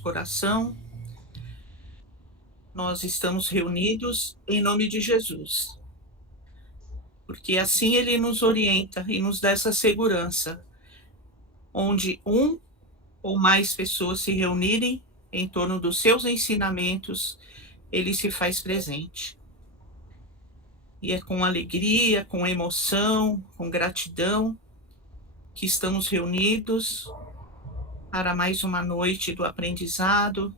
coração, nós estamos reunidos em nome de Jesus, porque assim ele nos orienta e nos dá essa segurança, onde um ou mais pessoas se reunirem em torno dos seus ensinamentos, ele se faz presente. E é com alegria, com emoção, com gratidão que estamos reunidos para mais uma noite do aprendizado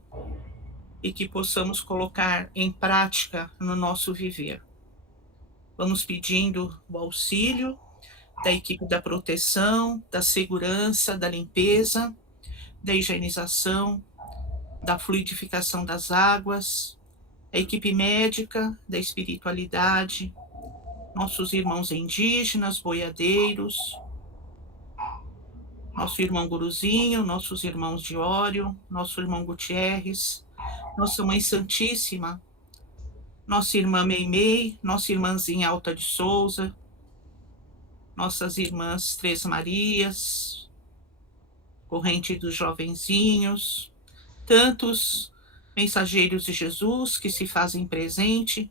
e que possamos colocar em prática no nosso viver. Vamos pedindo o auxílio da equipe da proteção, da segurança, da limpeza, da higienização, da fluidificação das águas, a equipe médica, da espiritualidade, nossos irmãos indígenas, boiadeiros, nosso irmão Guruzinho, nossos irmãos Diório, nosso irmão Gutierrez, nossa Mãe Santíssima, nossa irmã Meimei, nossa irmãzinha Alta de Souza, nossas irmãs Três Marias, Corrente dos Jovenzinhos, tantos mensageiros de Jesus que se fazem presente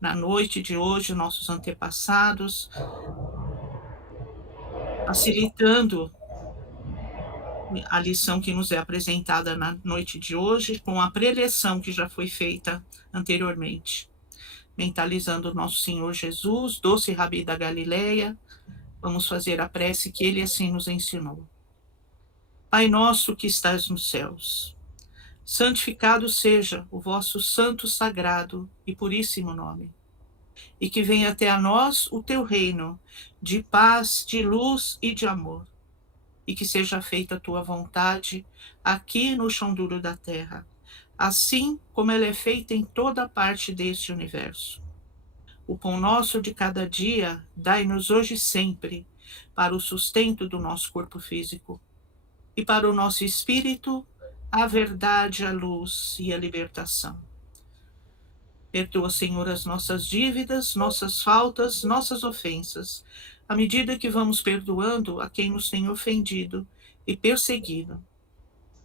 na noite de hoje, nossos antepassados, facilitando a lição que nos é apresentada na noite de hoje, com a preleção que já foi feita anteriormente. Mentalizando o nosso Senhor Jesus, doce Rabi da Galileia, vamos fazer a prece que ele assim nos ensinou. Pai nosso que estás nos céus, santificado seja o vosso santo, sagrado e puríssimo nome. E que venha até a nós o teu reino, de paz, de luz e de amor. E que seja feita a tua vontade, aqui no chão duro da terra, assim como ela é feita em toda parte deste universo. O pão nosso de cada dia, dai-nos hoje e sempre, para o sustento do nosso corpo físico. E para o nosso espírito, a verdade, a luz e a libertação. Perdoa, Senhor, as nossas dívidas, nossas faltas, nossas ofensas, à medida que vamos perdoando a quem nos tem ofendido e perseguido.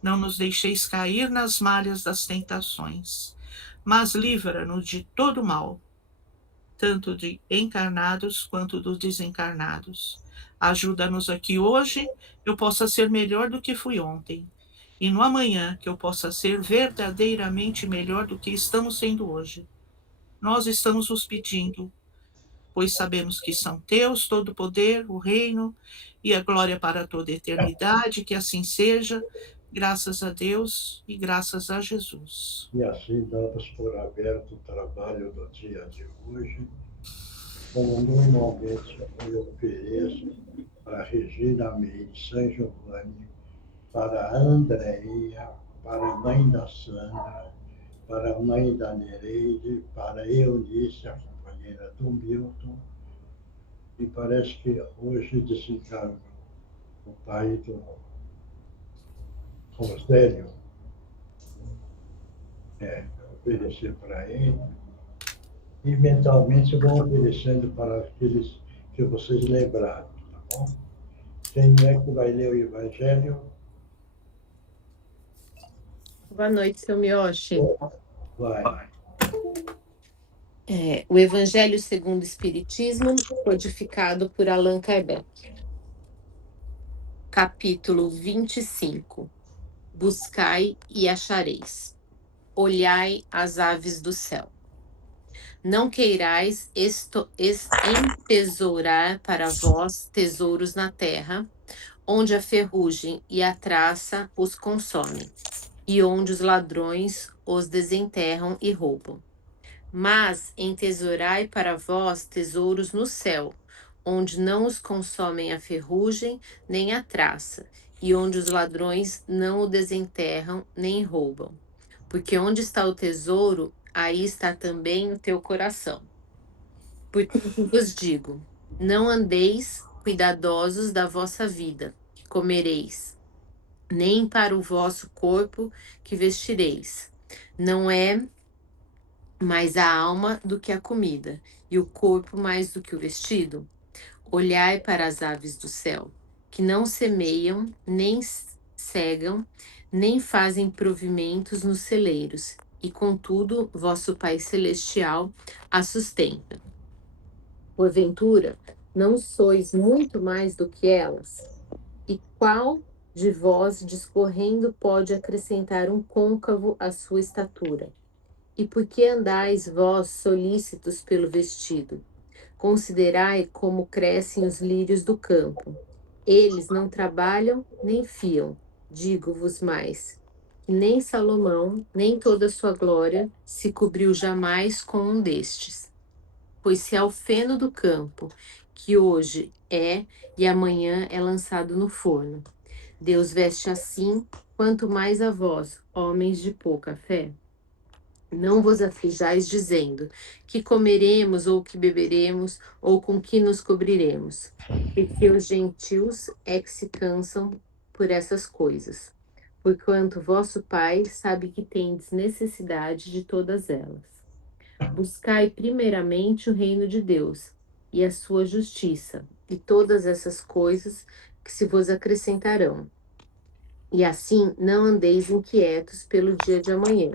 Não nos deixeis cair nas malhas das tentações, mas livra-nos de todo mal, tanto de encarnados quanto dos desencarnados. Ajuda-nos aqui hoje, eu possa ser melhor do que fui ontem, e no amanhã que eu possa ser verdadeiramente melhor do que estamos sendo hoje. Nós estamos os pedindo, pois sabemos que são teus todo o poder, o reino e a glória para toda a eternidade, que assim seja, graças a Deus e graças a Jesus. E assim damos por aberto o trabalho do dia de hoje, como normalmente eu ofereço para Regina Meire, São Giovanni, para a Andréia, para a mãe da Sandra, para a mãe da Nereide, para a Eunice, a companheira do Milton, e parece que hoje desencarnou o pai do Rosélio. Oferecer para ele. E mentalmente vão oferecendo para aqueles que vocês lembraram, tá bom? Quem é que vai ler o Evangelho? Boa noite, seu Miyoshi. Vai. O Evangelho segundo o Espiritismo, codificado por Allan Kardec. Capítulo 25. Buscai e achareis. Olhai as aves do céu. Não queirais entesourar para vós tesouros na terra, onde a ferrugem e a traça os consomem, e onde os ladrões os desenterram e roubam. Mas entesourai para vós tesouros no céu, onde não os consomem a ferrugem nem a traça, e onde os ladrões não o desenterram nem roubam. Porque onde está o tesouro, aí está também o teu coração. Portanto vos digo, não andeis cuidadosos da vossa vida, que comereis, nem para o vosso corpo que vestireis. Não é mais a alma do que a comida, e o corpo mais do que o vestido? Olhai para as aves do céu, que não semeiam, nem cegam, nem fazem provimentos nos celeiros, e contudo vosso Pai Celestial a sustenta. Porventura, não sois muito mais do que elas? E qual de vós, discorrendo, pode acrescentar um côncavo à sua estatura? E por que andais vós solícitos pelo vestido? Considerai como crescem os lírios do campo. Eles não trabalham nem fiam. Digo-vos mais, que nem Salomão, nem toda a sua glória, se cobriu jamais com um destes. Pois se ao feno do campo, que hoje é e amanhã é lançado no forno, Deus veste assim, quanto mais a vós, homens de pouca fé. Não vos aflijais dizendo, que comeremos ou que beberemos, ou com que nos cobriremos, porque os gentios é que se cansam por essas coisas, porquanto vosso Pai sabe que tendes necessidade de todas elas. Buscai primeiramente o reino de Deus e a sua justiça, e todas essas coisas que se vos acrescentarão. E assim não andeis inquietos pelo dia de amanhã,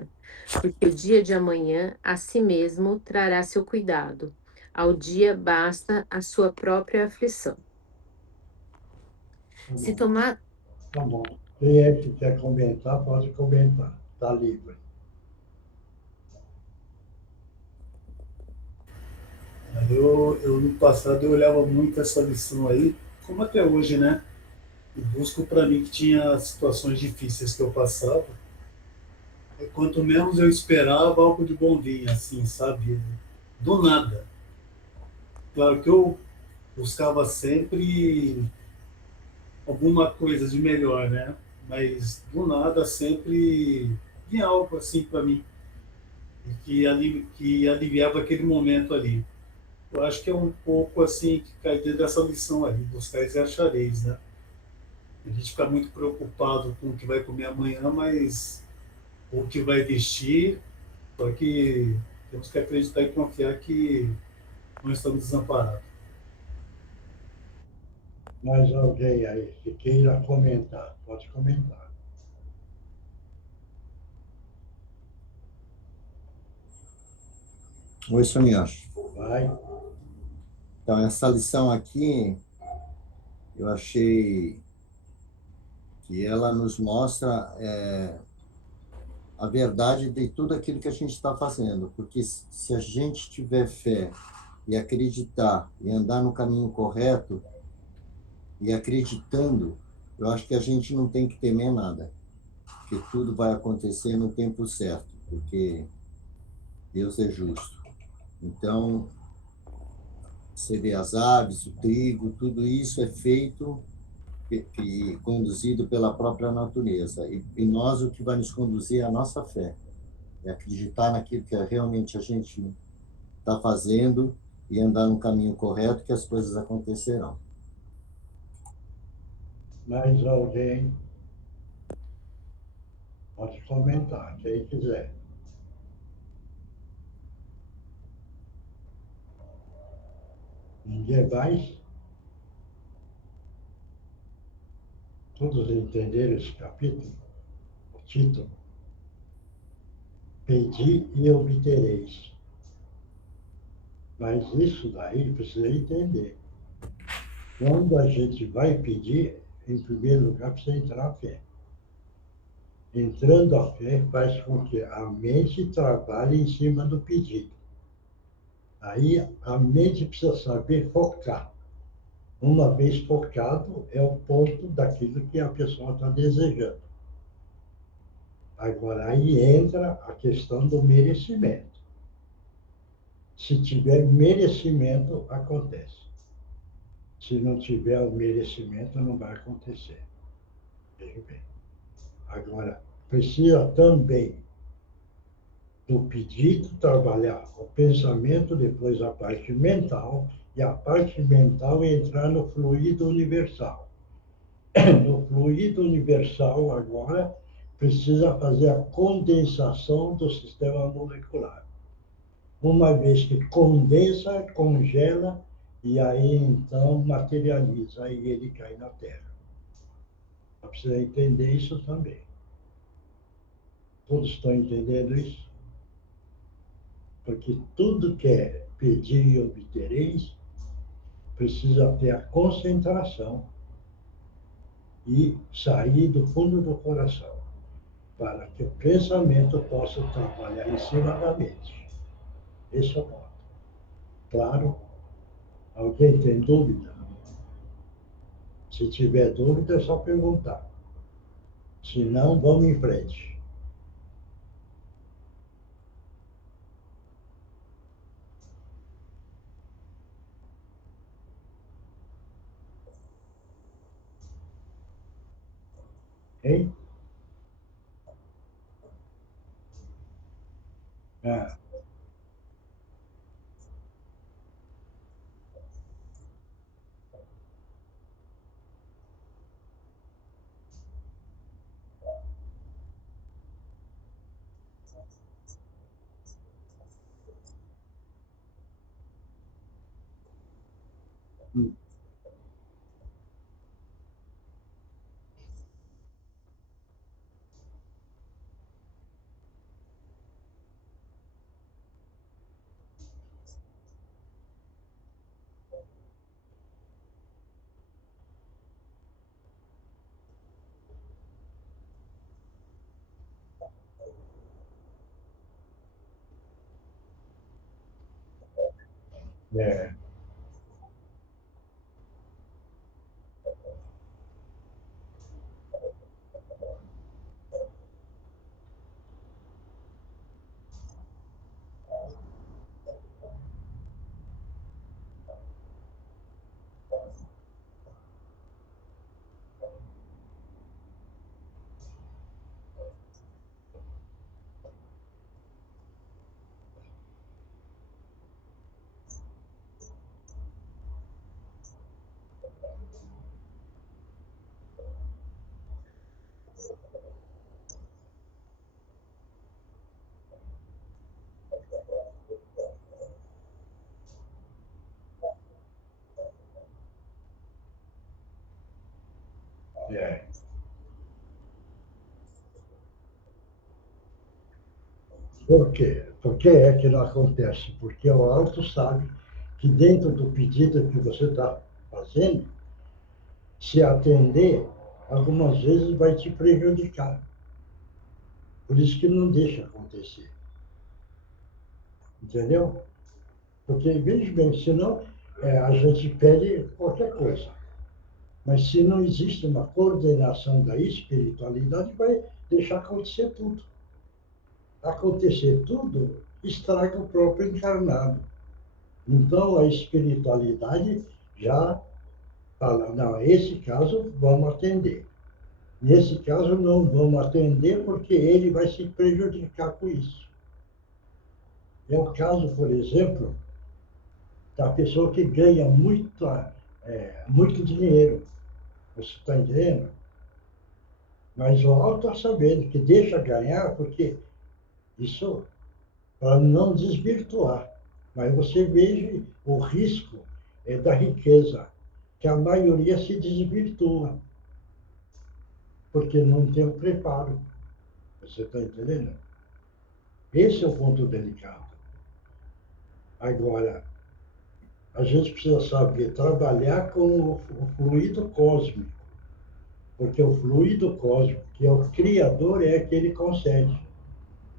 porque o dia de amanhã a si mesmo trará seu cuidado. Ao dia basta a sua própria aflição. Tá Se bom. tomar. Tá bom. Quem é que quer comentar, pode comentar. Está livre. Eu no passado eu olhava muito essa lição aí, como até hoje, né? E busco para mim que tinha situações difíceis que eu passava. E quanto menos eu esperava, algo de bom vinha, assim, sabe? Do nada. Claro que eu buscava sempre alguma coisa de melhor, né? Mas do nada sempre vinha algo assim para mim, que aliviava aquele momento ali. Eu acho que é um pouco assim que cai dentro dessa lição aí, buscais e achareis, né? A gente fica muito preocupado com o que vai comer amanhã, mas o que vai vestir, só que temos que acreditar e confiar que não estamos desamparados. Mais alguém aí que queira comentar, pode comentar. Oi, Sonia. Vai. Então, essa lição aqui, eu achei que ela nos mostra a verdade de tudo aquilo que a gente está fazendo, porque se a gente tiver fé e acreditar e andar no caminho correto e acreditando, eu acho que a gente não tem que temer nada, porque tudo vai acontecer no tempo certo, porque Deus é justo. Então, você vê as aves, o trigo, tudo isso é feito e conduzido pela própria natureza. E nós, o que vai nos conduzir é a nossa fé. É acreditar naquilo que realmente a gente está fazendo e andar no caminho correto que as coisas acontecerão. Mais alguém pode comentar, quem quiser. Ninguém mais? Todos entenderam esse capítulo? O título? Pedi e obtereis. Mas isso daí precisa entender. Quando a gente vai pedir, em primeiro lugar, precisa entrar a fé. Entrando a fé faz com que a mente trabalhe em cima do pedido. Aí a mente precisa saber focar. Uma vez focado, é o ponto daquilo que a pessoa está desejando. Agora, aí entra a questão do merecimento. Se tiver merecimento, acontece. Se não tiver o merecimento, não vai acontecer. Veja bem. Agora, precisa também do pedido trabalhar o pensamento, depois a parte mental, e a parte mental entrar no fluido universal. No fluido universal, agora, precisa fazer a condensação do sistema molecular. Uma vez que condensa, congela, e aí então materializa, e ele cai na Terra. Precisa entender isso também. Todos estão entendendo isso? Porque tudo que é pedir e obtereis precisa ter a concentração e sair do fundo do coração, para que o pensamento possa trabalhar em cima da mente. Esse é o ponto. Claro? Alguém tem dúvida? Se tiver dúvida, é só perguntar. Se não, vamos em frente. Hein? Ah, hum, é, é. Por quê? Por que é que não acontece? Porque o alto sabe que dentro do pedido que você está fazendo, se atender, algumas vezes vai te prejudicar. Por isso que não deixa acontecer. Entendeu? Porque, veja bem, senão a gente pede qualquer coisa. Mas se não existe uma coordenação da espiritualidade, vai deixar acontecer tudo. Acontecer tudo estraga o próprio encarnado. Então a espiritualidade já fala, não, esse caso vamos atender. Nesse caso não vamos atender porque ele vai se prejudicar com isso. É o caso, por exemplo, da pessoa que ganha muito dinheiro. Você está entendendo? Mas o alto está sabendo que deixa ganhar porque isso para não desvirtuar. Mas você veja o risco da riqueza, que a maioria se desvirtua, porque não tem o preparo. Você está entendendo? Esse é o ponto delicado. Agora, a gente precisa saber trabalhar com o fluido cósmico, porque o fluido cósmico, que é o Criador, é que ele concede.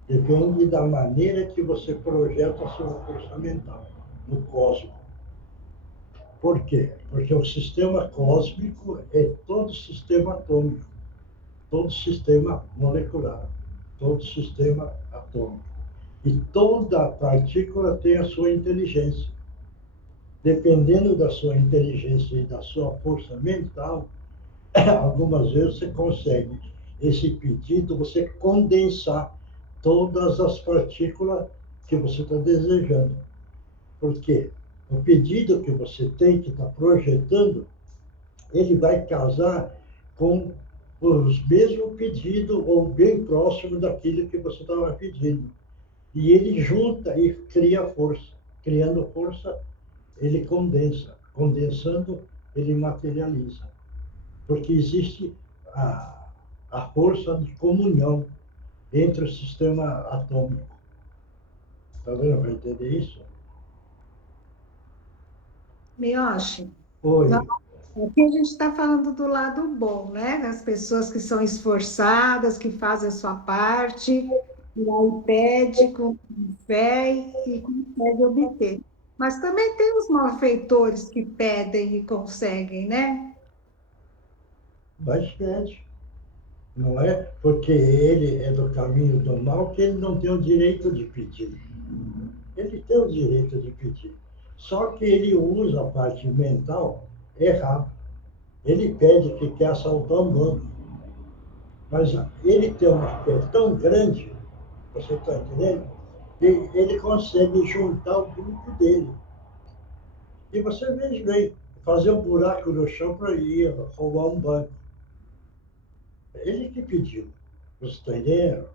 Depende da maneira que você projeta a sua força mental no cosmos. Por quê? Porque o sistema cósmico é todo sistema atômico, todo sistema molecular, todo sistema atômico. E toda partícula tem a sua inteligência. Dependendo da sua inteligência e da sua força mental, algumas vezes você consegue esse pedido, você condensar todas as partículas que você está desejando. Por quê? O pedido que você tem, que está projetando, ele vai casar com os mesmos pedidos ou bem próximo daquilo que você estava pedindo. E ele junta e cria força. Criando força, ele condensa. Condensando, ele materializa. Porque existe a força de comunhão entre o sistema atômico. Está vendo? Vai entender isso? Miyoshi, Oi. aqui a gente está falando do lado bom, né? Das pessoas que são esforçadas, que fazem a sua parte, e aí pede com fé e consegue obter. Mas também tem os malfeitores que pedem e conseguem, né? Mas pede. Não é porque ele é do caminho do mal que ele não tem o direito de pedir. Ele tem o direito de pedir. Só que ele usa a parte mental errada. Ele pede que quer assaltar um banco. Mas ele tem uma fé tão grande, você está entendendo? Que ele consegue juntar o grupo dele. E você veja bem, fazer um buraco no chão para ir roubar um banco. Ele que pediu. Você está entendendo?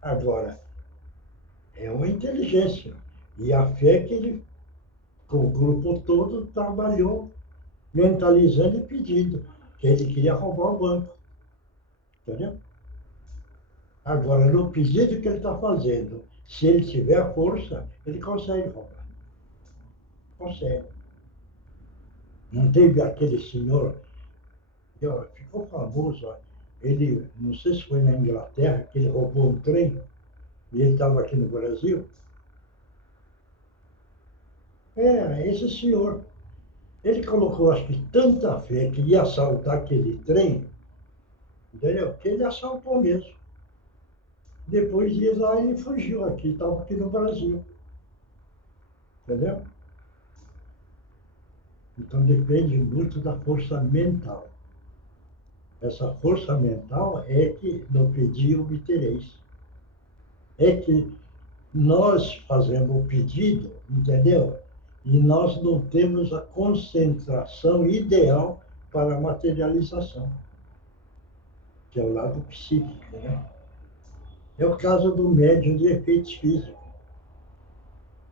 Agora, é uma inteligência. E a fé que ele, com o grupo todo, trabalhou mentalizando e pedindo, que ele queria roubar o banco. Entendeu? Agora, no pedido que ele está fazendo, se ele tiver força, ele consegue roubar. Consegue. Não teve aquele senhor, ficou famoso, ó, ele, não sei se foi na Inglaterra, que ele roubou um trem, e ele estava aqui no Brasil. Esse senhor. Ele colocou, acho que, tanta fé que ia assaltar aquele trem, entendeu? Que ele assaltou mesmo. Depois de ir lá, ele fugiu aqui, estava aqui no Brasil. Entendeu? Então depende muito da força mental. Essa força mental é que no pedir obtereis. É que nós fazemos o pedido, entendeu? E nós não temos a concentração ideal para a materialização, que é o lado psíquico, né? É o caso do médium de efeitos físicos.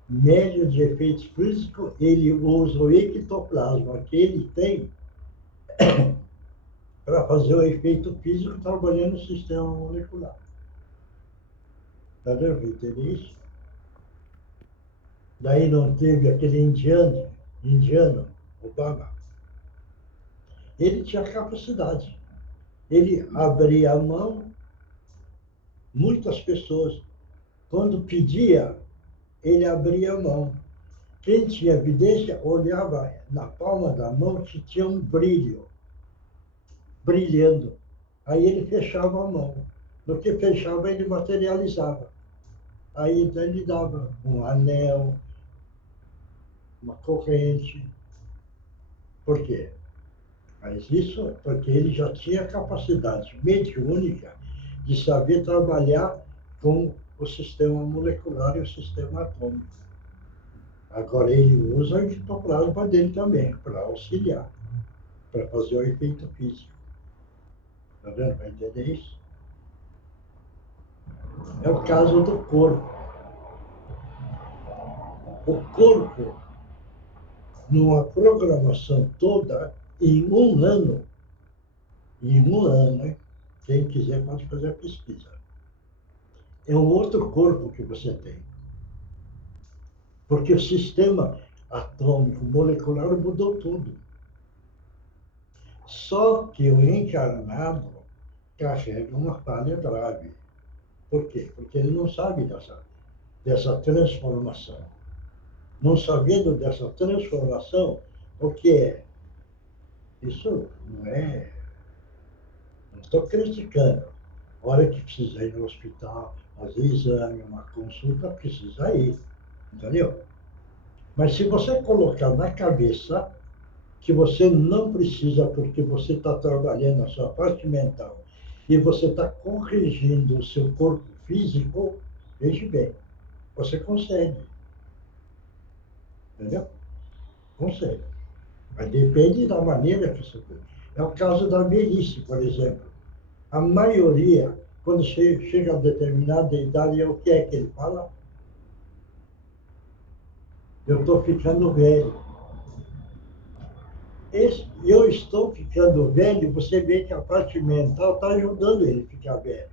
Médium de efeitos físicos, ele usa o ectoplasma que ele tem para fazer o efeito físico trabalhando no sistema molecular. Está vendo? Entende isso? Daí não teve aquele indiano, Obama. Ele tinha capacidade. Ele abria a mão, muitas pessoas, quando pedia, ele abria a mão. Quem tinha evidência olhava na palma da mão que tinha um brilho, brilhando. Aí ele fechava a mão. No que fechava, ele materializava. Aí então ele dava um anel, uma corrente. Por quê? Mas isso porque ele já tinha capacidade mediúnica de saber trabalhar com o sistema molecular e o sistema atômico. Agora ele usa o ectoplasma dele também para auxiliar, para fazer o efeito físico. Está vendo? Vai entender isso? É o caso do corpo. O corpo, numa programação toda, em um ano, hein? Quem quiser pode fazer a pesquisa. É um outro corpo que você tem. Porque o sistema atômico, molecular mudou tudo. Só que o encarnado carrega uma falha grave. Por quê? Porque ele não sabe dessa transformação. Não sabendo dessa transformação, o que é? Isso não é. Não estou criticando. A hora que precisa ir no hospital, fazer exame, uma consulta, precisa ir. Entendeu? Mas se você colocar na cabeça que você não precisa porque você está trabalhando a sua parte mental e você está corrigindo o seu corpo físico, veja bem, você consegue. Entendeu? Consegue. Mas depende da maneira que você faz. É o caso da velhice, por exemplo. A maioria, quando chega a determinada idade, o que é que ele fala? Eu estou ficando velho. Eu estou ficando velho, você vê que a parte mental está ajudando ele a ficar velho.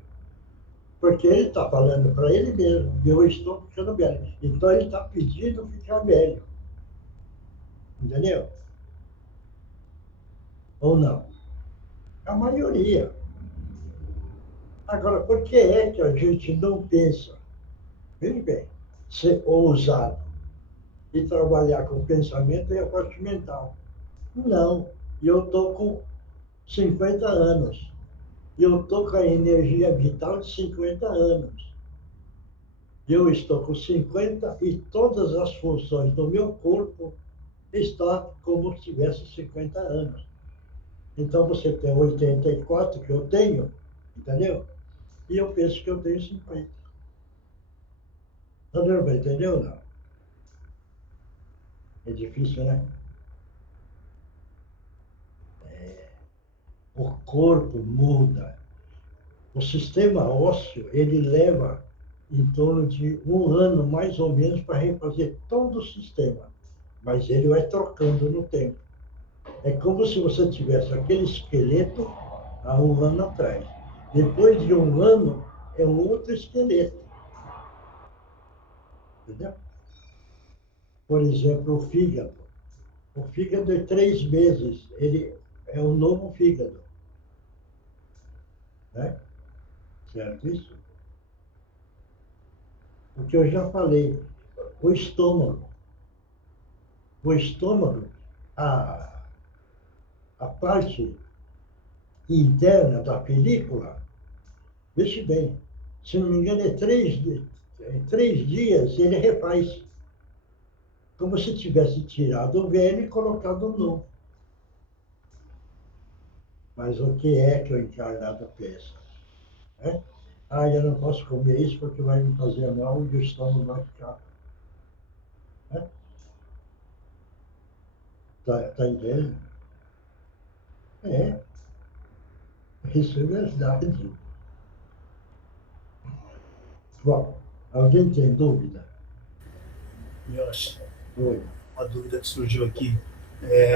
Porque ele está falando para ele mesmo, eu estou ficando velho. Então ele está pedindo ficar velho. Entendeu? Ou não? A maioria. Agora, por que é que a gente não pensa, veja bem, ser ousado e trabalhar com pensamento e a parte mental? Não. Eu estou com 50 anos. Eu estou com a energia vital de 50 anos. Eu estou com 50 e todas as funções do meu corpo estão como se tivesse 50 anos. Então você tem 84, que eu tenho, entendeu? E eu penso que eu tenho 50. Tá dando para entender ou não? É difícil, né? O corpo muda. O sistema ósseo, ele leva em torno de 1 ano, mais ou menos, para refazer todo o sistema. Mas ele vai trocando no tempo. É como se você tivesse aquele esqueleto há 1 ano atrás. Depois de 1 ano, é um outro esqueleto. Entendeu? Por exemplo, o fígado. O fígado é 3 meses. Ele é um novo fígado. Né? Certo isso? O que eu já falei. O estômago. O estômago, a parte interna da película, veja bem, se não me engano, é 3 dias ele refaz. Como se tivesse tirado o velho e colocado o novo. Mas o que é que o encarnado pensa? Né? Ah, eu não posso comer isso porque vai me fazer mal e o estômago vai ficar. Né? Tá entendendo? É, isso é verdade. Bom, alguém tem dúvida? Yoshi, Oi. uma dúvida que surgiu aqui,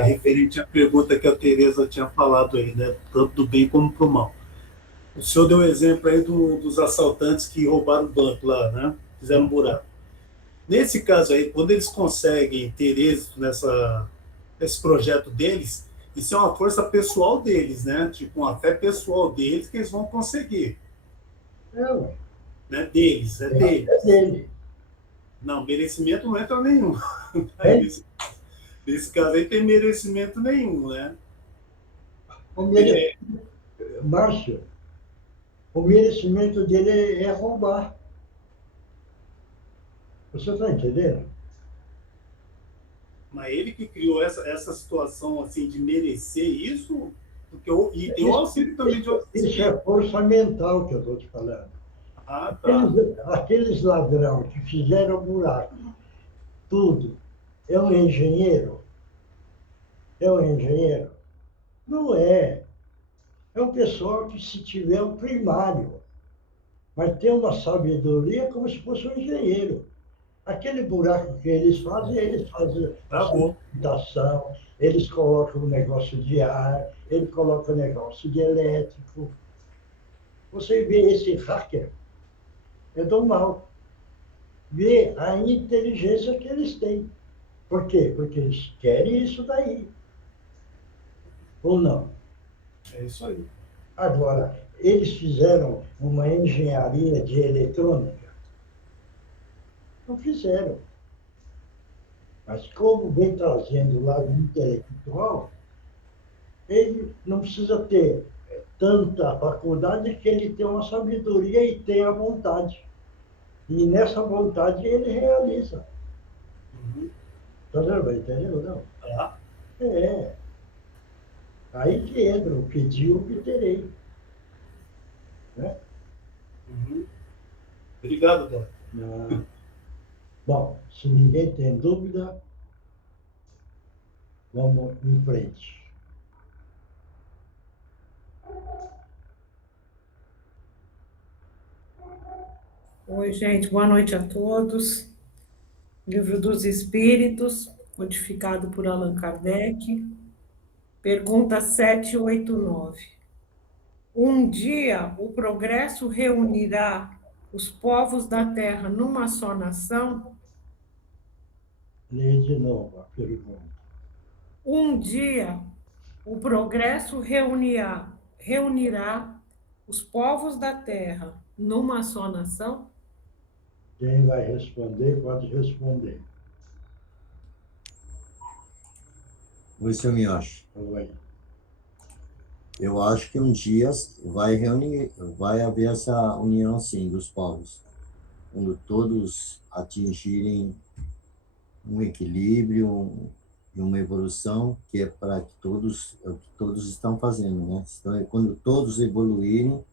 referente à pergunta que a Tereza tinha falado aí, né? Tanto do bem como pro mal. O senhor deu o exemplo aí dos assaltantes que roubaram o banco lá, né? Fizeram um buraco. Nesse caso aí, quando eles conseguem ter êxito nesse projeto deles, isso é uma força pessoal deles, né? Tipo, uma fé pessoal deles que eles vão conseguir. Não, Né? Deles, é é deles. dele. Não, merecimento não entra nenhum. É? Nesse caso aí tem merecimento nenhum, né? Márcio, o merecimento dele é roubar. Você está entendendo? Mas ele que criou essa situação assim de merecer isso, porque e tem o auxílio também de outros. Isso é força mental que eu estou te falando. Ah, tá. Aqueles ladrão que fizeram buraco, tudo, é um engenheiro? É um engenheiro? Não é. É um pessoal que, se tiver o primário, vai ter uma sabedoria como se fosse um engenheiro. Aquele buraco que eles fazem a Tá bom. cimentação, eles colocam um negócio de ar, eles colocam um negócio de elétrico. Você vê esse hacker, é do mal. Vê a inteligência que eles têm. Por quê? Porque eles querem isso daí. Ou não? É isso aí. Agora, eles fizeram uma engenharia de eletrônica? Não fizeram. Mas como vem trazendo o lado intelectual, ele não precisa ter tanta faculdade, que ele tem uma sabedoria e tem a vontade. E nessa vontade ele realiza. Tá vendo? Entendeu? Não? Tá. É. Aí que entra o pedi, o que terei. Né? Obrigado, Dó. Bom, se ninguém tem dúvida, vamos em frente. Oi, gente, boa noite a todos. Livro dos Espíritos, codificado por Allan Kardec. Pergunta 789. Um dia o progresso reunirá os povos da terra numa só nação? Lê de novo a pergunta. Um dia, o progresso reunirá os povos da terra numa só nação? Quem vai responder, pode responder. Oi, seu Miyoshi. Oi. Eu acho que um dia vai haver essa união, sim, dos povos, quando todos atingirem um equilíbrio e uma evolução que é para que todos, é o que todos estão fazendo, né? Então, quando todos evoluírem,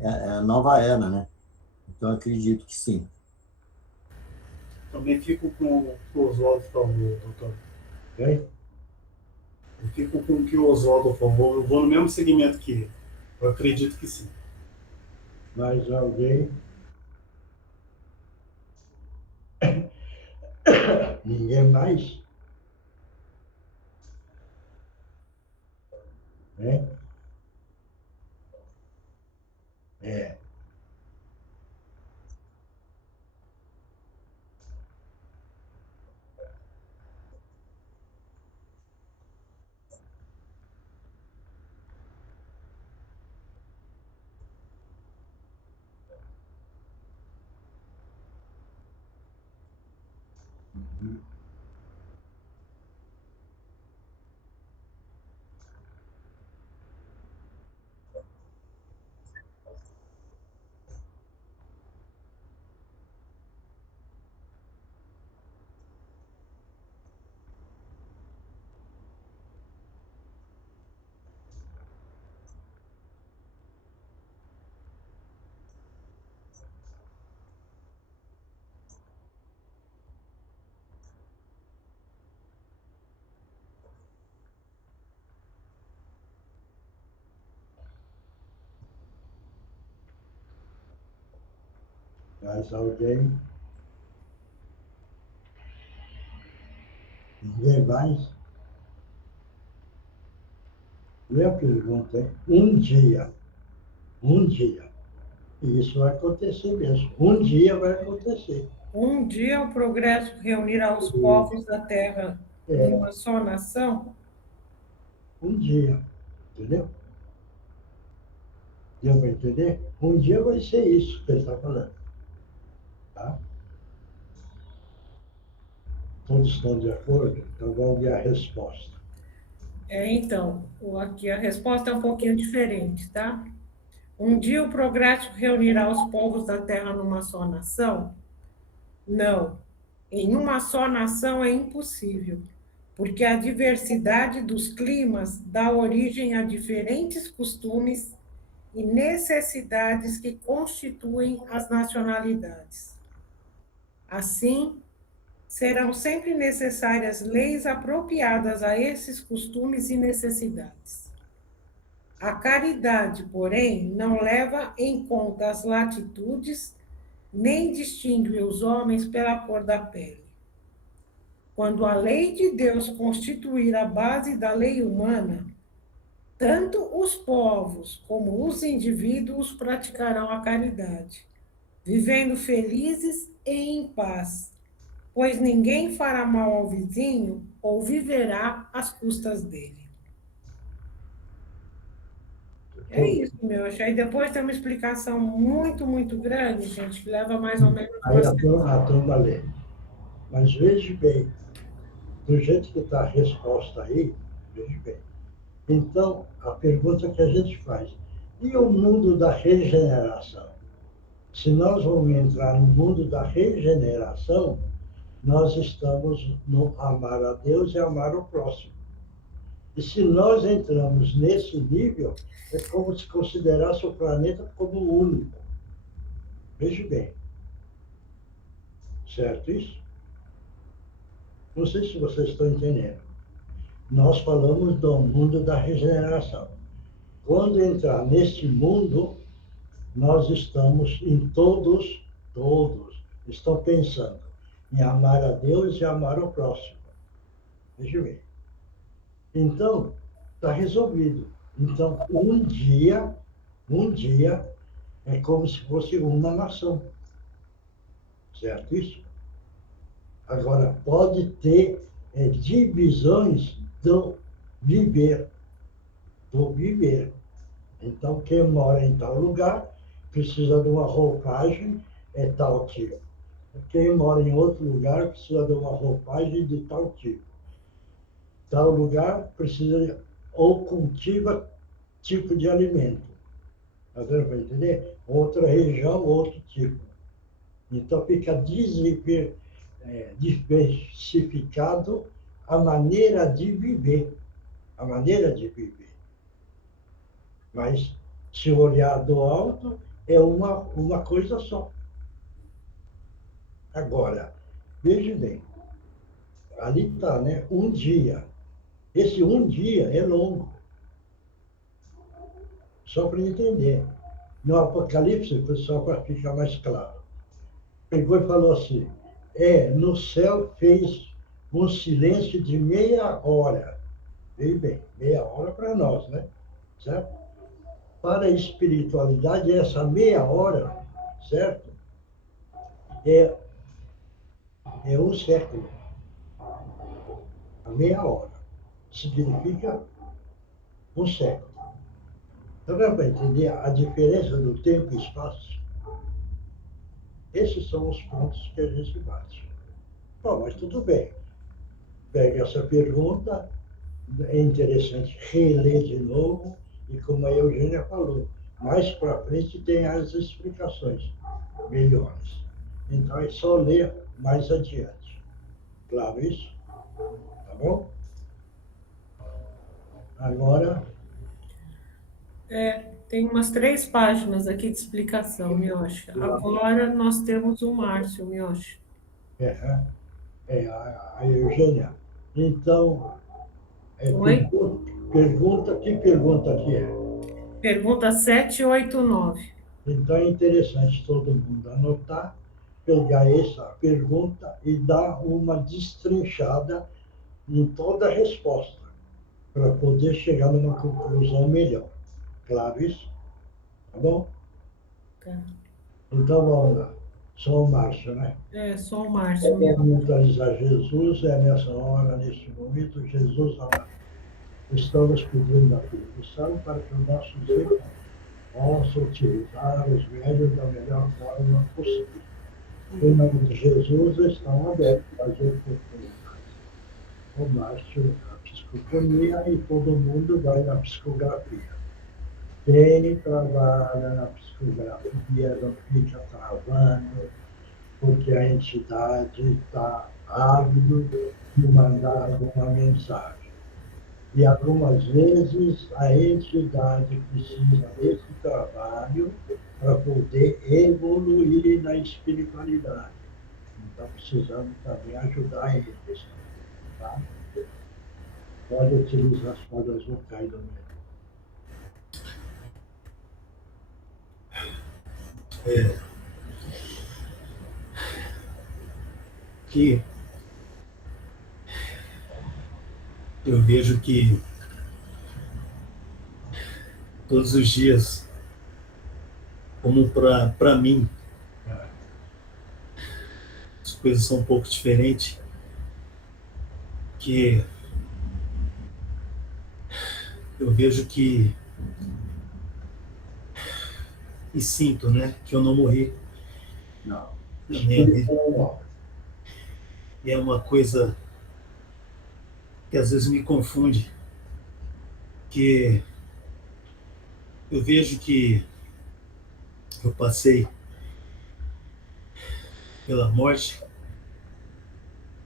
é a nova era, né? Então, acredito que sim. Também fico com o que o Oswaldo falou, doutor. Bem? Eu fico com o que o Oswaldo falou. Eu vou no mesmo segmento que ele. Eu acredito que sim. Mais alguém? Ninguém mais? Né? É. Mais alguém? Ninguém mais? Minha pergunta é, um dia, e isso vai acontecer mesmo, um dia vai acontecer. Um dia o progresso reunirá os povos da terra numa só nação? Um dia, entendeu? Deu para entender? Um dia vai ser isso que ele está falando. Tá? Todos estão de acordo? Então vamos ver a resposta. Então, aqui a resposta é um pouquinho diferente, tá? Um dia o progresso reunirá os povos da terra numa só nação? Não. Em uma só nação é impossível, porque a diversidade dos climas dá origem a diferentes costumes e necessidades que constituem as nacionalidades. Assim, serão sempre necessárias leis apropriadas a esses costumes e necessidades. A caridade, porém, não leva em conta as latitudes, nem distingue os homens pela cor da pele. Quando a lei de Deus constituir a base da lei humana, tanto os povos como os indivíduos praticarão a caridade, vivendo felizes e em paz, pois ninguém fará mal ao vizinho ou viverá às custas dele. É isso, meu. Aí depois tem uma explicação muito, muito grande, gente, que leva mais ou menos... Aí a turma lê. Mas veja bem, do jeito que está a resposta aí, veja bem. Então, a pergunta que a gente faz, e o mundo da regeneração? Se nós vamos entrar no mundo da regeneração, nós estamos no amar a Deus e amar o próximo. E se nós entramos nesse nível, é como se considerasse o planeta como único. Veja bem. Certo isso? Não sei se vocês estão entendendo. Nós falamos do mundo da regeneração. Quando entrar neste mundo, nós estamos em todos estão pensando em amar a Deus e amar o próximo. Veja bem. Então, está resolvido. Então, um dia, É como se fosse uma nação. Certo isso? Agora, pode ter divisões do viver. Do viver. Então, quem mora em tal lugar precisa de uma roupagem tal tipo. Quem mora em outro lugar precisa de uma roupagem de tal tipo. Tal lugar precisa ou cultiva tipo de alimento. Está dando para entender? Outra região, outro tipo. Então fica diversificado a maneira de viver. A maneira de viver. Mas, se olhar do alto, é uma coisa só. Agora, veja bem, ali está, né? Um dia. Esse um dia é longo. Só para entender. No Apocalipse, só para ficar mais claro, pegou e falou assim, no céu fez um silêncio de meia hora. Veja bem, meia hora para nós, né? Certo? Para a espiritualidade, essa meia hora, certo? É um século. A meia hora significa um século. Então, dá para entender a diferença do tempo e espaço? Esses são os pontos que a gente bate. Bom, mas tudo bem. Pega essa pergunta, é interessante reler de novo, e como a Eugênia falou, mais para frente tem as explicações melhores. Então é só ler mais adiante. Claro isso? Tá bom? Agora, Tem umas 3 páginas aqui de explicação, Miocha. Agora nós temos o Márcio, Miocha. a Eugênia. Então, Oi? que pergunta que é? Pergunta 789. Então é interessante todo mundo anotar, pegar essa pergunta e dar uma destrinchada em toda a resposta, para poder chegar numa conclusão melhor. Claro isso? Tá bom? Tá. Então vamos lá. Sou o Márcio, né? Só o Márcio. Vamos mentalizar Jesus, nessa hora, nesse momento, Jesus amado. Estamos pedindo a permissão para que os nossos irmãos possam utilizar os médios da melhor forma possível. Em nome de Jesus, estão abertos às oportunidades. O Márcio, a psicofonia, e todo mundo vai na psicografia. Quem trabalha na psicografia não fica travando, porque a entidade está ávido de mandar alguma mensagem. E algumas vezes a entidade precisa desse trabalho para poder evoluir na espiritualidade. Então precisamos também ajudar eles. Tá? Pode utilizar as cordas vocais do meio. Que eu vejo que todos os dias, como para mim, as coisas são um pouco diferentes, que eu vejo que e sinto, né, que eu não morri. Não. Na minha vida. E é uma coisa que às vezes me confunde, que eu vejo que eu passei pela morte,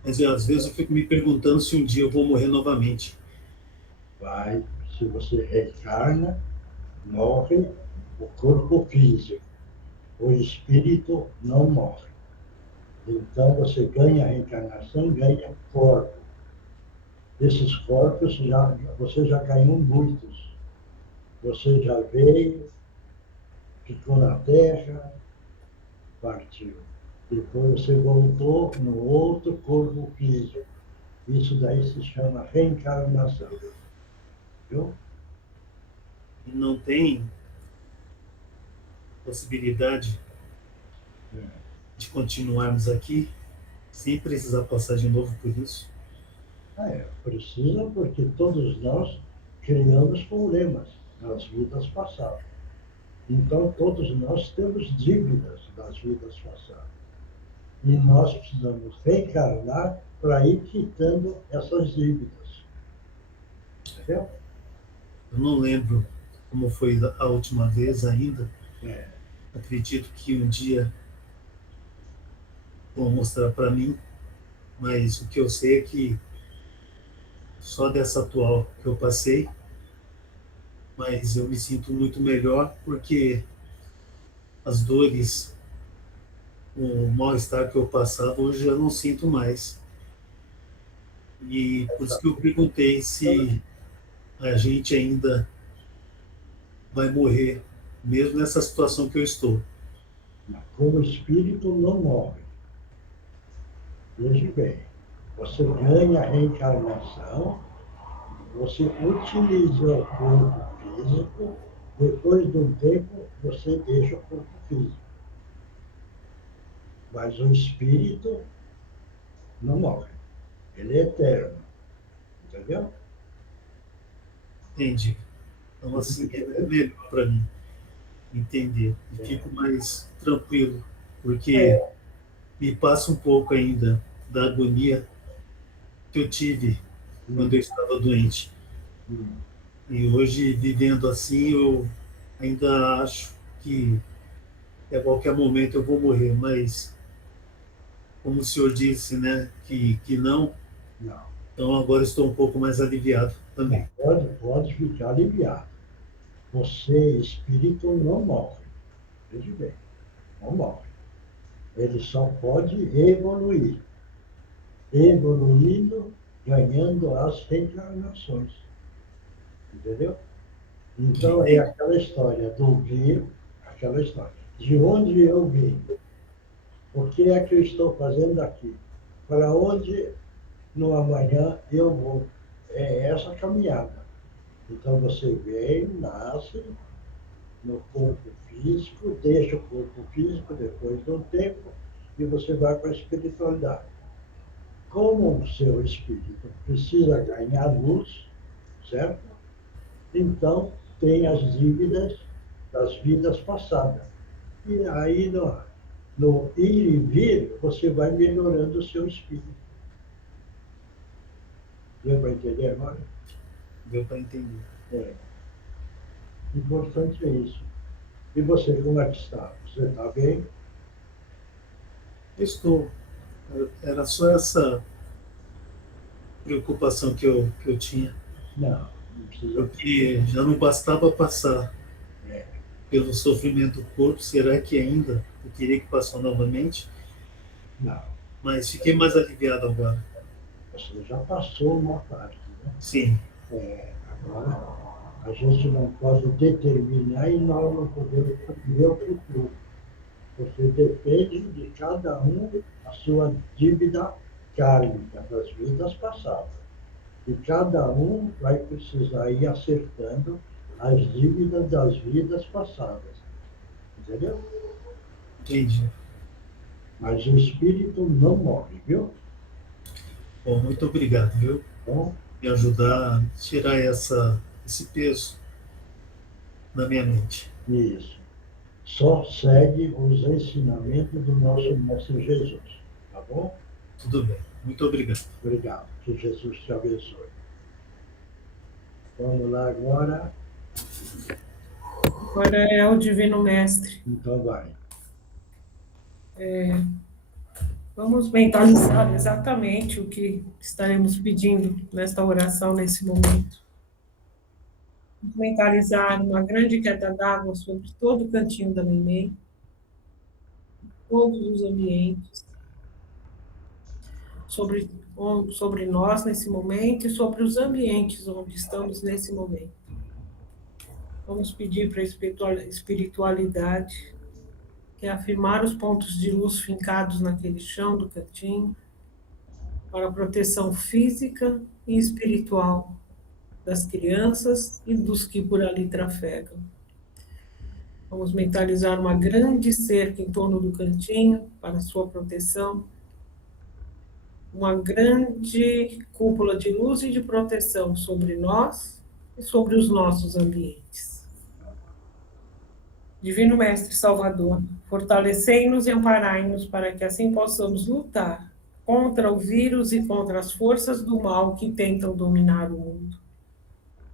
mas às vezes eu fico me perguntando se um dia eu vou morrer novamente. Vai, se você reencarna, morre o corpo físico. O espírito não morre. Então você ganha a reencarnação, ganha corpo. Desses corpos você já ganhou muitos. Você já veio, ficou na Terra, partiu. Depois você voltou no outro corpo físico. Isso daí se chama reencarnação. Viu? E não tem possibilidade de continuarmos aqui, sem precisar passar de novo por isso? Precisa, porque todos nós criamos problemas nas vidas passadas. Então, todos nós temos dívidas das vidas passadas. E nós precisamos reencarnar para ir quitando essas dívidas. Entendeu? Eu não lembro como foi a última vez ainda. É. Acredito que um dia vão mostrar para mim, mas o que eu sei é que só dessa atual que eu passei, mas eu me sinto muito melhor porque as dores, o mal-estar que eu passava, hoje eu não sinto mais. E por isso que eu perguntei se a gente ainda vai morrer, mesmo nessa situação que eu estou. Como espírito não morre. Veja bem, você ganha a reencarnação, você utiliza o corpo físico, depois de um tempo você deixa o corpo físico. Mas o espírito não morre. Ele é eterno. Entendeu? Entendi. Então, assim, é melhor para mim entender. E fico mais tranquilo, porque me passa um pouco ainda da agonia que eu tive quando eu estava doente. E hoje, vivendo assim, eu ainda acho que a qualquer momento eu vou morrer, mas como o senhor disse, né, que não, Não. então agora estou um pouco mais aliviado também. Pode ficar aliviado. Você, espírito, não morre. Veja bem, não morre. Ele só pode evoluir. Evoluindo, ganhando as reencarnações. Entendeu? Então, é aquela história do vir, aquela história. De onde eu vim? O que é que eu estou fazendo aqui? Para onde no amanhã eu vou? É essa caminhada. Então, você vem, nasce no corpo físico, deixa o corpo físico depois de um tempo e você vai para a espiritualidade. Como o seu espírito precisa ganhar luz, certo? Então, tem as dívidas das vidas passadas. E aí, no ir e vir, você vai melhorando o seu espírito. Deu para entender agora? Deu para entender. Importante é isso. E você, como é que está? Você está bem? Estou. Era só essa preocupação que eu tinha. Não precisa. Porque já não bastava passar pelo sofrimento do corpo, será que ainda eu teria que passar novamente? Não. Mas fiquei mais aliviado agora. Você já passou uma parte, né? Sim. Agora, a gente não pode determinar e nós não podemos prever o futuro. Porque depende de cada um a sua dívida kármica das vidas passadas. E cada um vai precisar ir acertando as dívidas das vidas passadas. Entendeu? Entendi. Mas o espírito não morre, viu? Bom, muito obrigado, viu? Bom, Me ajudar a tirar esse peso na minha mente. isso. Só segue os ensinamentos do nosso Mestre Jesus. Tá bom? Tudo bem. Muito obrigado. Obrigado. Que Jesus te abençoe. Vamos lá agora. Agora é o Divino Mestre. Então vai. Vamos mentalizar exatamente o que estaremos pedindo nesta oração, nesse momento. Vamos mentalizar uma grande queda d'água sobre todo o cantinho da Memê, todos os ambientes, sobre nós nesse momento e sobre os ambientes onde estamos nesse momento. Vamos pedir para a espiritualidade afirmar os pontos de luz fincados naquele chão do cantinho para a proteção física e espiritual das crianças e dos que por ali trafegam. Vamos mentalizar uma grande cerca em torno do cantinho para sua proteção, uma grande cúpula de luz e de proteção sobre nós e sobre os nossos ambientes. Divino Mestre Salvador, fortalecei-nos e amparai-nos para que assim possamos lutar contra o vírus e contra as forças do mal que tentam dominar o mundo.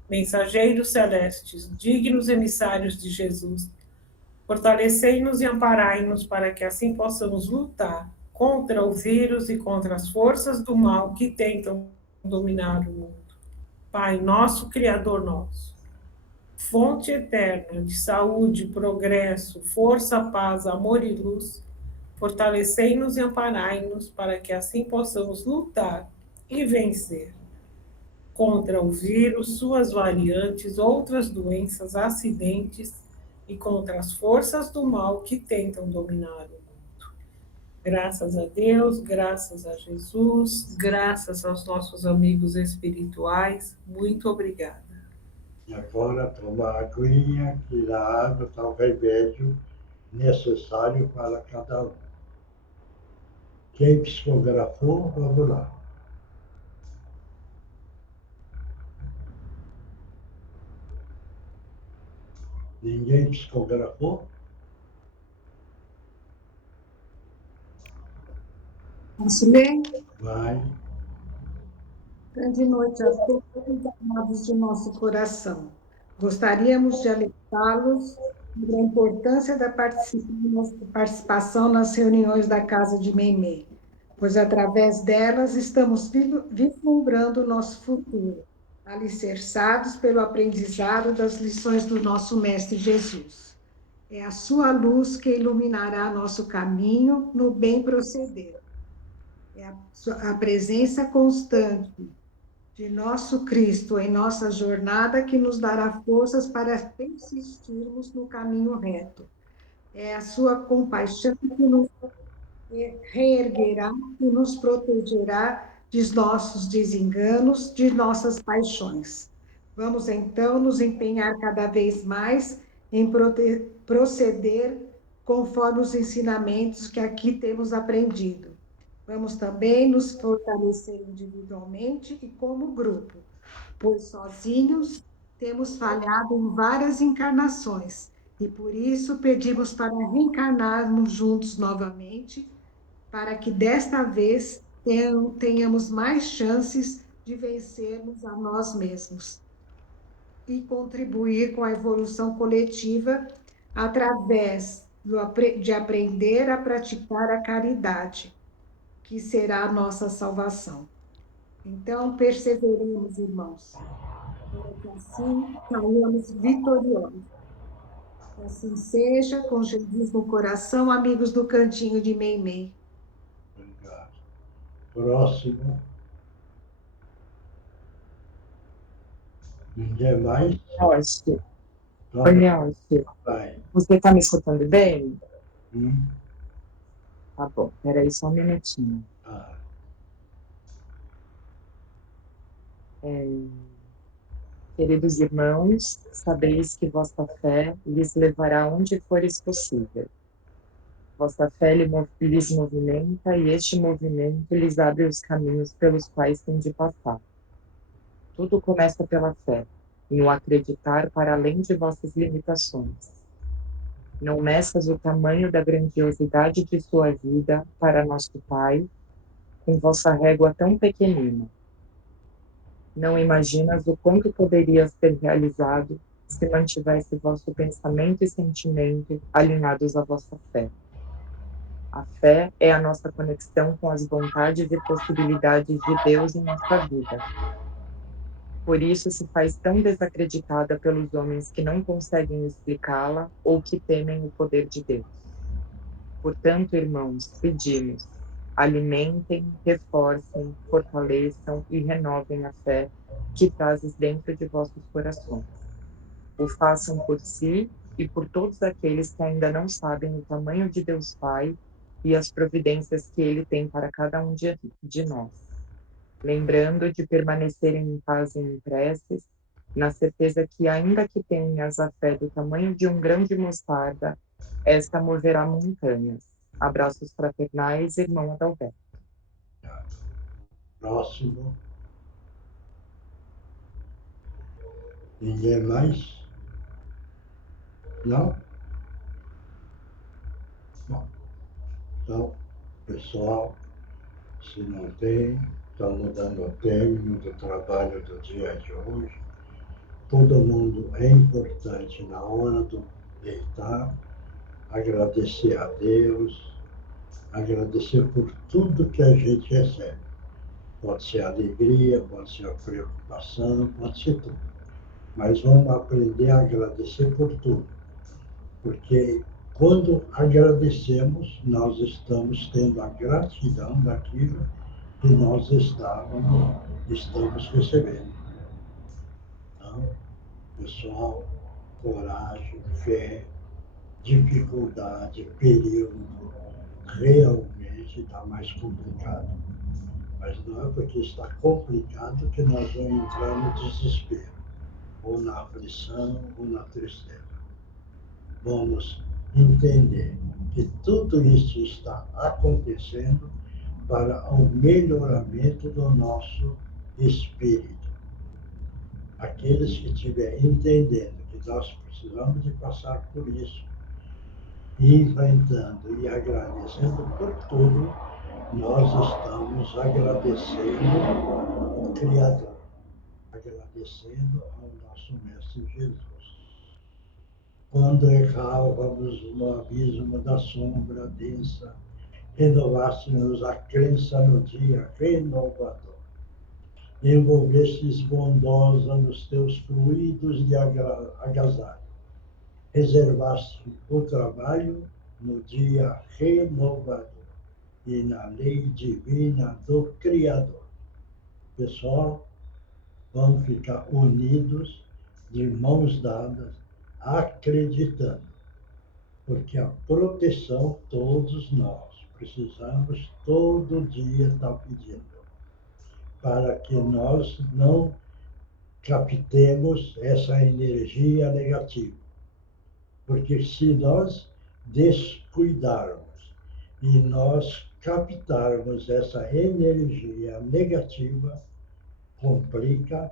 Mensageiros celestes, dignos emissários de Jesus, fortalecei-nos e amparai-nos para que assim possamos lutar contra o vírus e contra as forças do mal que tentam dominar o mundo. Pai nosso, Criador nosso, fonte eterna de saúde, progresso, força, paz, amor e luz, fortalecei-nos e amparai-nos para que assim possamos lutar e vencer contra o vírus, suas variantes, outras doenças, acidentes e contra as forças do mal que tentam dominar o mundo. Graças a Deus, graças a Jesus, graças aos nossos amigos espirituais, muito obrigada. E agora toma a aguinha, que da água está o remédio necessário para cada um. Quem psicografou, vamos lá. Ninguém psicografou? Posso ler? Vai. Grande noite a todos, amados de nosso coração. Gostaríamos de alertá-los sobre a importância da participação nas reuniões da Casa de Meimei, pois através delas estamos vislumbrando o nosso futuro, alicerçados pelo aprendizado das lições do nosso Mestre Jesus. É a sua luz que iluminará nosso caminho no bem proceder. É a presença constante de nosso Cristo em nossa jornada que nos dará forças para persistirmos no caminho reto. É a sua compaixão que nos reerguerá e nos protegerá de nossos desenganos, de nossas paixões. Vamos então nos empenhar cada vez mais em proceder conforme os ensinamentos que aqui temos aprendido. Vamos também nos fortalecer individualmente e como grupo, pois sozinhos temos falhado em várias encarnações e por isso pedimos para reencarnarmos juntos novamente, para que desta vez tenhamos mais chances de vencermos a nós mesmos e contribuir com a evolução coletiva através de aprender a praticar a caridade, que será a nossa salvação. Então, perseveremos, irmãos, para que assim saiamos vitoriosos. Que assim seja, com Jesus no coração, amigos do Cantinho de Meimei. Obrigado. Próximo. Ninguém mais? Nelson, Então, oi Nelson, vai. você está me escutando bem? Hum? Tá bom, peraí só um minutinho. Ah, Queridos irmãos, sabeis que vossa fé lhes levará onde fores possível. Vossa fé lhes movimenta e este movimento lhes abre os caminhos pelos quais têm de passar. Tudo começa pela fé, no acreditar para além de vossas limitações. Não meças o tamanho da grandiosidade de sua vida para nosso Pai, com vossa régua tão pequenina. Não imaginas o quanto poderias ter realizado se mantivesse vosso pensamento e sentimento alinhados à vossa fé. A fé é a nossa conexão com as vontades e possibilidades de Deus em nossa vida. Por isso se faz tão desacreditada pelos homens que não conseguem explicá-la ou que temem o poder de Deus. Portanto, irmãos, pedimos, alimentem, reforcem, fortaleçam e renovem a fé que trazes dentro de vossos corações. O façam por si e por todos aqueles que ainda não sabem o tamanho de Deus Pai e as providências que Ele tem para cada um de nós. Lembrando de permanecerem em paz em preces, na certeza que, ainda que tenhas a fé do tamanho de um grão de mostarda, esta moverá montanhas. Abraços fraternais, irmão Adalberto. Próximo. Ninguém mais? Não? Bom, então, pessoal, se não tem, estamos dando o término do trabalho do dia de hoje. Todo mundo é importante na hora do deitar, agradecer a Deus, agradecer por tudo que a gente recebe. Pode ser alegria, pode ser a preocupação, pode ser tudo. Mas vamos aprender a agradecer por tudo. Porque quando agradecemos, nós estamos tendo a gratidão daquilo que nós estamos recebendo. Então, pessoal, coragem, fé, dificuldade, período, realmente está mais complicado. Mas não é porque está complicado que nós vamos entrar no desespero, ou na aflição, ou na tristeza. Vamos entender que tudo isso está acontecendo para o melhoramento do nosso espírito. Aqueles que estiverem entendendo que nós precisamos de passar por isso, enfrentando e agradecendo por tudo, nós estamos agradecendo o Criador, agradecendo ao nosso Mestre Jesus. Quando errávamos no abismo da sombra densa, renovássemos a crença no dia renovador. Envolvestes bondosa nos teus fluidos de agasalho. Reservaste o trabalho no dia renovador e na lei divina do Criador. Pessoal, vamos ficar unidos, de mãos dadas, acreditando, porque a proteção todos nós precisamos todo dia estar pedindo, para que nós não captemos essa energia negativa. Porque se nós descuidarmos e nós captarmos essa energia negativa, complica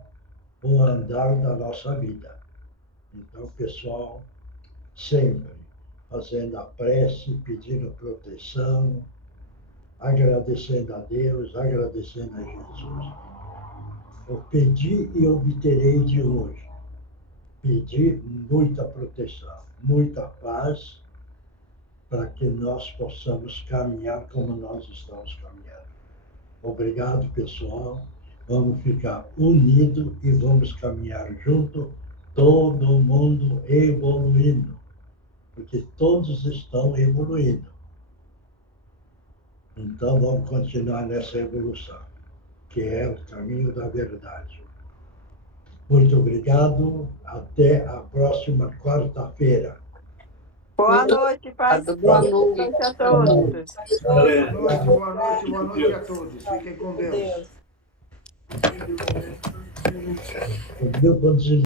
o andar da nossa vida. Então, pessoal, sempre fazendo a prece, pedindo proteção, agradecendo a Deus, agradecendo a Jesus. Eu pedi e obterei de hoje. Pedi muita proteção, muita paz, para que nós possamos caminhar como nós estamos caminhando. Obrigado, pessoal. Vamos ficar unidos e vamos caminhar junto, todo mundo evoluindo, porque todos estão evoluindo. Então, vamos continuar nessa evolução, que é o caminho da verdade. Muito obrigado. Até a próxima quarta-feira. Boa noite, Pai. Boa noite a todos. Boa noite a todos. Fiquem com Deus. Deus.